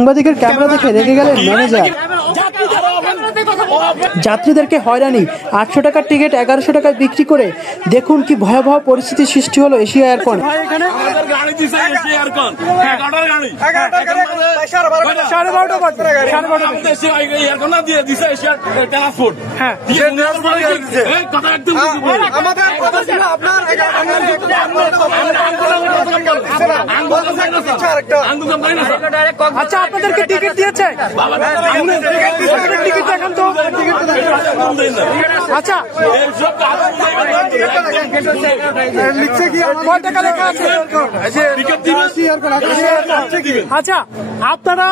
সাংবাদিকের ক্যামেরা দেখে রেগে গেলেন ম্যানেজার। যাত্রীদেরকে হয়রানি, 800 টাকার টিকিট 1100 টাকায় বিক্রি করে দেখুন কি ভয়াবহ পরিস্থিতির সৃষ্টি হলো এশিয়া এয়ারকন। আচ্ছা, আপনাদেরকে টিকিট দিয়েছে? টিকিট দেখান তো। আচ্ছা, আচ্ছা, আপনারা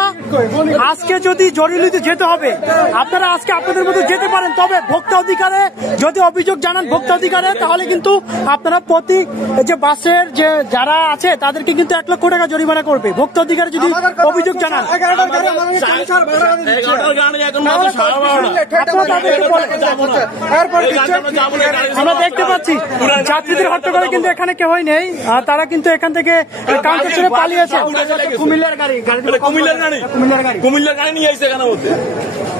আজকে যদি জরুরিতে যেতে হবে, আপনারা আজকে আপনাদের মতো যেতে পারেন, তবে ভোক্তা অধিকারে যদি অভিযোগ জানান ভোক্তা অধিকারে, তাহলে কিন্তু আপনারা প্রতি যে বাসের যে যারা আছে তাদেরকে কিন্তু 1 লক্ষ টাকা জরিমানা করবে। ভোক্তা অধিকারে যদি অভিযোগ জানান। আমরা দেখতে পাচ্ছি যাত্রীদের হট্টগোলে কিন্তু এখানে কেউই নেই, তারা কিন্তু এখান থেকে কাউন্টার ছেড়ে পালিয়েছে।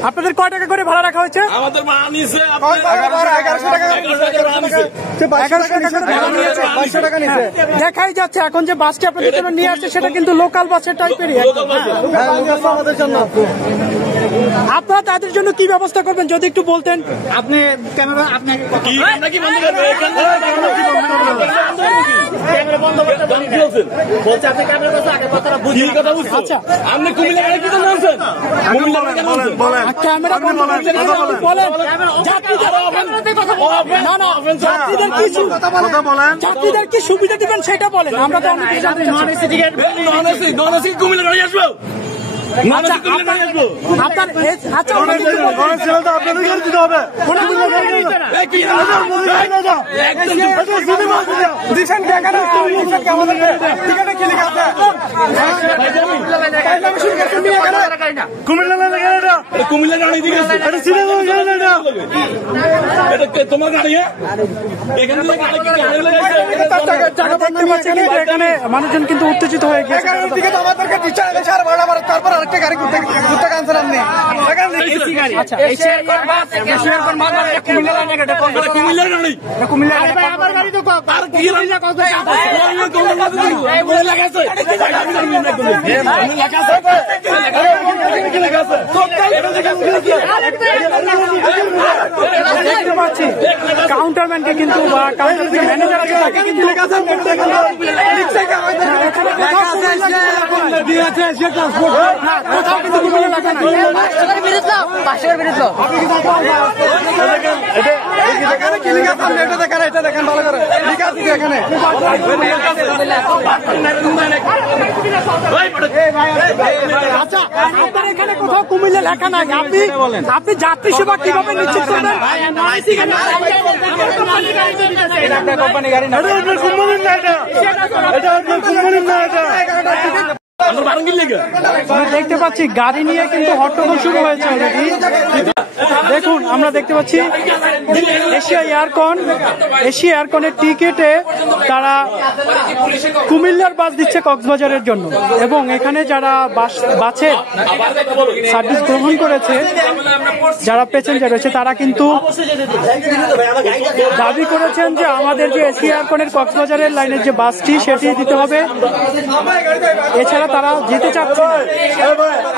আপনাদের কয় টাকা করে ভাড়া রাখা হয়েছে? আমাদের দেখাই যাচ্ছে এখন যে বাসটি আপনাদের জন্য নিয়ে আসছে সেটা কিন্তু লোকাল বাসের টাইপেরই। আপনারা তাদের জন্য কি ব্যবস্থা করবেন যদি একটু বলতেন? আপনি ক্যামেরা যাত্রীদের কি সুবিধা দিবেন সেটা বলেন। আমরা তো অনেক তোমার গাড়ি এখানে মানুষজন কিন্তু উত্তেজিত হয়ে গেছে। তারপর আরেকটা গাড়ি ঘুরতে ক্যান্সেল আপনি দেখতে পাচ্ছি কাউন্টারম্যানকে কিন্তু বা কাউন্টার ম্যানেজার আছে তাকে কিন্তু কোথাও কিন্তু আচ্ছা, আপনার এখানে কোথাও কুমিল্লা লেখা নাই। আপনি যাত্রী সেবা কিভাবে নিশ্চিত করবেন? কোম্পানি গাড়ি না, দেখতে পাচ্ছি গাড়ি নিয়ে কিন্তু হট্টগোল শুরু হয়েছে অলরেডি। দেখুন, আমরা দেখতে পাচ্ছি এশিয়া এয়ারকনের টিকিটে তারা কুমিল্লার বাস দিচ্ছে কক্সবাজারের জন্য, এবং এখানে যারা বাসের সার্ভিস গ্রহণ করেছে, যারা প্যাসেঞ্জার রয়েছে, তারা কিন্তু দাবি করেছেন যে আমাদের যে এশিয়া এয়ারকনের কক্সবাজারের লাইনের যে বাসটি সেটি দিতে হবে, এছাড়া তারা যেতে চাচ্ছে।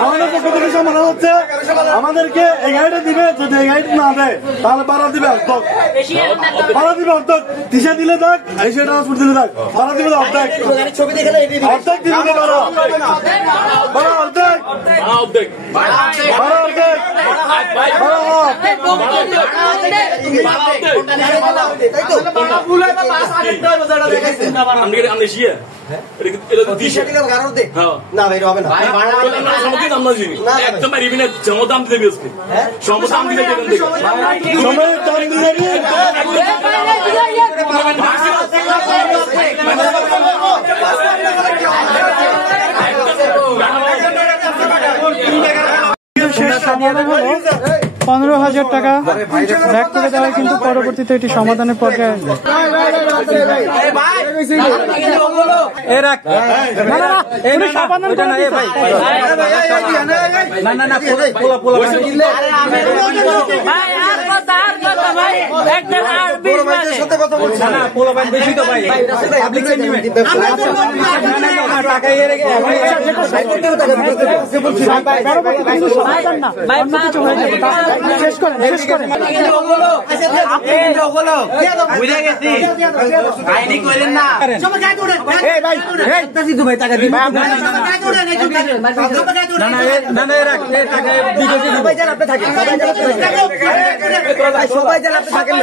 আমাদের পক্ষ থেকে সমাধান হচ্ছে আমাদেরকে এই গাড়িটা দিবে, যদি এই গাড়িটা না দেয় তাহলে ভাড়া দিবে অর্ধেক, ভাড়া দিবে অর্ধেক, দিশা দিলে থাক, এশিয়া ট্রান্সপোর্ট দিলে থাক, ভাড়া দিবে অর্ধেক, অর্ধেক দিবে ভাড়া, ভাড়া অর্ধেক, ভাড়া অর্ধেক, সমাধান হলো 15,000 টাকা ব্যাক করে দেওয়া, কিন্তু পরবর্তীতে এটি সমাধানের পর্যায়ে আসবে। সমাধান না না পোলা পোলা না পোলা বাইন বেশি তো ভাই পাবলিক সেন্টিমেন্ট টাকা এর শেষ করেন শেষ করেন না না টাকা সবাই যেন আপনি থাকেন